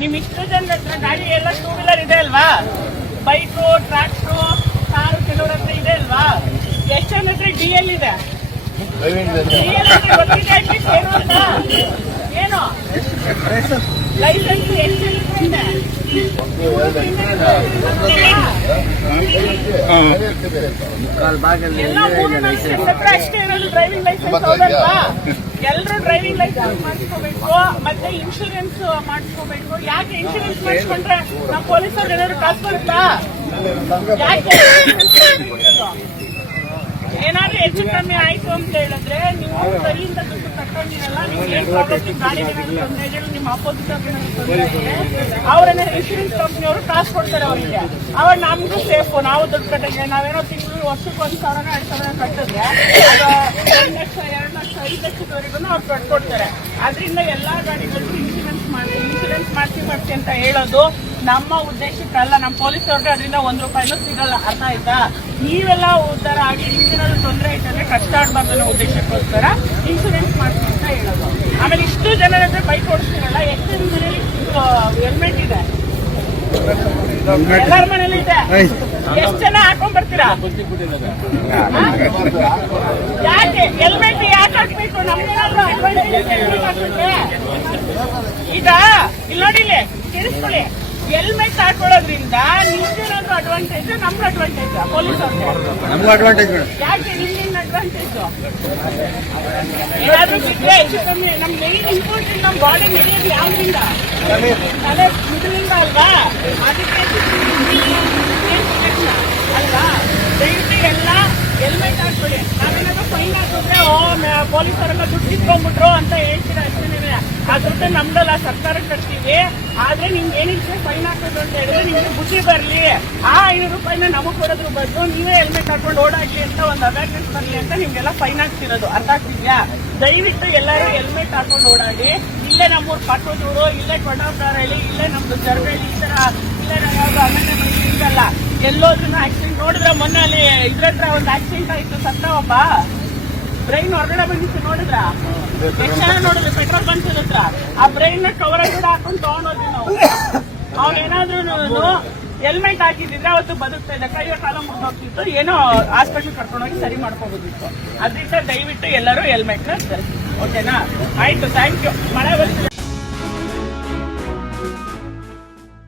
ನಿಮ್ ಇಷ್ಟು ಜನ ಹತ್ರ ಗಾಡಿ ಎಲ್ಲ ಟೂ ವೀಲರ್ ಇದೆ ಅಲ್ವಾ, ಬೈಕು, ಟ್ರಾಕ್ಟರು, ಕಾರು ಕೆಲವ್ರ ಹತ್ರ ಇದೆ ಅಲ್ವಾ? ಎಷ್ಟು ಜನ ಹತ್ರ DL ಇದೆ? DL ಅಂದ್ರೆ ಗೊತ್ತಿದೆ ಅಟ್ಲೀಸ್ಟ್ ಏನು ಅಂತ? ಏನು ಲೈಸೆನ್ಸ್ ಎಷ್ಟು ಇದೆ? ಎಲ್ಲ 3 ಹತ್ರ ಅಷ್ಟೇ ಇರೋದು ಡ್ರೈವಿಂಗ್ ಲೈಸೆನ್ಸ್. ಹೌದಲ್ವಾ? ಎಲ್ಲರೂ ಡ್ರೈವಿಂಗ್ ಲೈಸೆನ್ಸ್ ಮಾಡಿಸ್ಕೋಬೇಕು, ಮತ್ತೆ ಇನ್ಶೂರೆನ್ಸ್ ಮಾಡಿಸ್ಕೋಬೇಕು. ಯಾಕೆ ಇನ್ಶೂರೆನ್ಸ್ ಮಾಡಿಸ್ಕೊಂಡ್ರೆ ನಮ್ಮ ಪೊಲೀಸರು ಏನಾದ್ರು ಕಾಸು ಬರುತ್ತಾ? ಯಾಕೆ ಏನಾದ್ರೂ ಹೆಚ್ಚು ಕಮ್ಮಿ ಆಯ್ತು ಅಂತ ಹೇಳಿದ್ರೆ ನೀವು ಸರಿಯಿಂದ ದುಡ್ಡು ಕಟ್ಕೊಂಡಿರಲ್ಲ, ನಿಮ್ಗೆ ಏನ್ ಪ್ರಾಬ್ಲಮ್, ಗಾಡಿ ಏನಾದ್ರು ತೊಂದರೆ ಇದೆ, ನಿಮ್ಮ ಅಪೋಸಿಟ್ ತೊಂದರೆ ಇದೆ, ಅವರನ್ನ ಇನ್ಶೂರೆನ್ಸ್ ಕಂಪ್ನಿಯವರು ಕಾಸು ಕೊಡ್ತಾರೆ ಅವರಿಗೆ. ಅವಾಗ ನಮ್ಗೂ ಸೇಫ್, ನಾವು ದುಡ್ಡು ಕಟ್ಟಿದ್ರೆ ನಾವೇನೋ ತಿಂಗಳು ವರ್ಷಕ್ಕೆ 1,000 2,000 ಕಟ್ಟಿದ್ರೆ 1 ಲಕ್ಷ 2 ಲಕ್ಷ 5 ಲಕ್ಷದವರೆಗೂ ಅವ್ರು ಕಟ್ಕೊಡ್ತಾರೆ. ಅದರಿಂದ ಎಲ್ಲಾ ಗಾಡಿಗಳಿಗೂ ಇನ್ಶೂರೆನ್ಸ್ ಮಾಡ್ಸಿ ಅಂತ ಹೇಳೋದು ನಮ್ಮ ಉದ್ದೇಶಕ್ಕಲ್ಲ. ನಮ್ಮ ಪೊಲೀಸವ್ರಿಗೆ ಅದರಿಂದ 1 ರೂಪಾಯಿನೂ ಸಿಗಲ್ಲ. ಅರ್ಥ ಆಯ್ತಾ? ನೀವೆಲ್ಲ ಉದ್ಧಾರ ಆಗಿ ನಿಮ್ಗೇನಾದ್ರು ತೊಂದರೆ ಐತಂದ್ರೆ ಕಷ್ಟ ಆಗ್ಬಾರ್ದು ಅನ್ನೋ ಉದ್ದೇಶಕ್ಕೋಸ್ಕರ ಇನ್ಶೂರೆನ್ಸ್ ಮಾಡ್ಸಿ ಅಂತ ಹೇಳೋದು. ಆಮೇಲೆ ಇಷ್ಟು ಜನರ ಹತ್ರ ಬೈಕ್ ಓಡಿಸ್ತೀರಲ್ಲ, ಎಷ್ಟು ಮನೇಲಿ ಹೆಲ್ಮೆಟ್ ಇದೆ? ಎಲ್ಲರ ಮನೇಲಿ ಇದೆ. ಎಷ್ಟು ಜನ ಹಾಕೊಂಡ್ ಬರ್ತೀರಾ? ಯಾಕೆ ಹೆಲ್ಮೆಟ್ ಯಾಕೆ ಹಾಕ್ಬೇಕು? ನಮ್ಗೇನಾದ್ರು ಅಡ್ವಾಂಟೇಜ್ ಹೆಲ್ಮೆಟ್ ಹಾಕ್ಬಿಟ್ರೆ ಈಗ ಇಲ್ಲಿ ನೋಡಿಲಿ ತಿಳಿಸ್ಕೊಳ್ಳಿ, ಹೆಲ್ಮೆಟ್ ಹಾಕೊಳ್ಳೋದ್ರಿಂದ ನಿಮ್ಗೇನಾದ್ರು ಅಡ್ವಾಂಟೇಜ್, ನಮ್ಗೆ ಅಡ್ವಾಂಟೇಜ್, ಪೊಲೀಸ್ ಅವ್ರಿಗೆ ಅಡ್ವಾಂಟೇಜ್. ಯಾಕೆ ನಿಮ್ಗೇನು ಅಡ್ವಾಂಟೇಜ್? ಏನಾದ್ರೂ ಬಿಟ್ಟರೆ ಹೆಚ್ಚು ಕಮ್ಮಿ ನಮ್ ಮೇನ್ ಇಂಪಾರ್ಟೆಂಟ್ ನಮ್ಮ ಬಾಡಿ ನಡೆಯೋದು ಯಾವ್ದ್ರಿಂದ? ತಲೆ ಮಿಡಲಿಂದ ಅಲ್ವಾ? ಅದಕ್ಕೆ ಅಲ್ವಾ? ದಯವಿಟ್ಟು ಎಲ್ಲ ಹೆಲ್ಮೆಟ್ ಹಾಕೊಳ್ಳಿ. ನಾವೇನಾದ್ರೂ ಫೈನ್ ಹಾಕಿದ್ರೆ ಪೊಲೀಸರೆಲ್ಲ ದುಡ್ಡು ಇಟ್ಕೊಂಡ್ಬಿಟ್ರು ಅಂತ ಹೇಳ್ತೀರಾ ಅಷ್ಟೇ. ಆ ದುಡ್ಡು ನಮ್ದಲ್ಲ, ಸರ್ಕಾರ ಕಟ್ತೀವಿ. ಆದ್ರೆ ನಿಮ್ಗೆ ಏನಿದ್ರೆ ಫೈನ್ ಹಾಕೋದು ಅಂತ ಹೇಳಿದ್ರೆ ನಿಮ್ಗೆ ಬುದ್ಧಿ ಬರ್ಲಿ, ಆ 500 ರೂಪಾಯಿನ ನಮಗ್ ಕೊಡೋದ್ರ ಬದಲು ನೀವೇ ಹೆಲ್ಮೆಟ್ ಹಾಕೊಂಡು ಓಡಾಡ್ಲಿ ಅಂತ ಒಂದು ಅವೇರ್ನೆಸ್ ಬರ್ಲಿ ಅಂತ ನಿಮ್ಗೆಲ್ಲ ಫೈನ್ ಹಾಕ್ತಿರೋದು. ಅರ್ಥ ಆಗ್ತಿದ್ಯಾ? ದಯವಿಟ್ಟು ಎಲ್ಲರೂ ಹೆಲ್ಮೆಟ್ ಹಾಕೊಂಡು ಓಡಾಡಿ. ಇಲ್ಲೇ ನಮ್ಮೂರು ಪಕ್ಕದೂರು, ಇಲ್ಲೇ ಕೊಡಾರಳ್ಳಿ, ಇಲ್ಲೇ ನಮ್ದು ಜರ್ಗಳ್ಳಿ, ಈ ತರ ಇಲ್ಲೇ ಯಾವ್ದು ಅನನ್ಯ ಇರಲ್ಲ. ಎಲ್ಲೋದ್ರೂ ಆಕ್ಸಿಡೆಂಟ್ ನೋಡಿದ್ರೆ ಮೊನ್ನೆ ಅಲ್ಲಿ ಇದ್ರತ್ರ ಒಂದು ಆಕ್ಸಿಡೆಂಟ್ ಆಯ್ತು, ಸತ್ತ ಒಬ್ಬ, ಬ್ರೈನ್ ಹೊರಗಡೆ ಬಂದಿತ್ತು. ನೋಡಿದ್ರ? ಎಷ್ಟು ಜನ ನೋಡಿದ್ರು? ಪೆಟ್ರೋಲ್ ಬಂಕ್ ಹತ್ರ ಆ ಬ್ರೈನ್ ಕವರ್ ಕೂಡ ಹಾಕೊಂಡು ತಗೊಂಡೋದ್ವಿ ನಾವು. ಅವ್ನೇನಾದ್ರೂ ಹೆಲ್ಮೆಟ್ ಹಾಕಿದ್ರೆ ಅವತ್ತು ಬದುಕ್ತಾ ಇದ್ದ, ಕೈಯ ಕಾಲ ಮುಗ್ದೋಗ್ತಿತ್ತು, ಏನೋ ಹಾಸ್ಪಿಟಲ್ ಕರ್ಕೊಂಡೋಗಿ ಸರಿ ಮಾಡ್ಕೋಬೋದಿತ್ತು. ಅದರಿಂದ ದಯವಿಟ್ಟು ಎಲ್ಲರೂ ಹೆಲ್ಮೆಟ್ ನ ಧರಿಸಿ. ಓಕೆನಾ? ಆಯ್ತು, ಥ್ಯಾಂಕ್ ಯು. ಮಳೆ ಬರ್ತಿದೆ.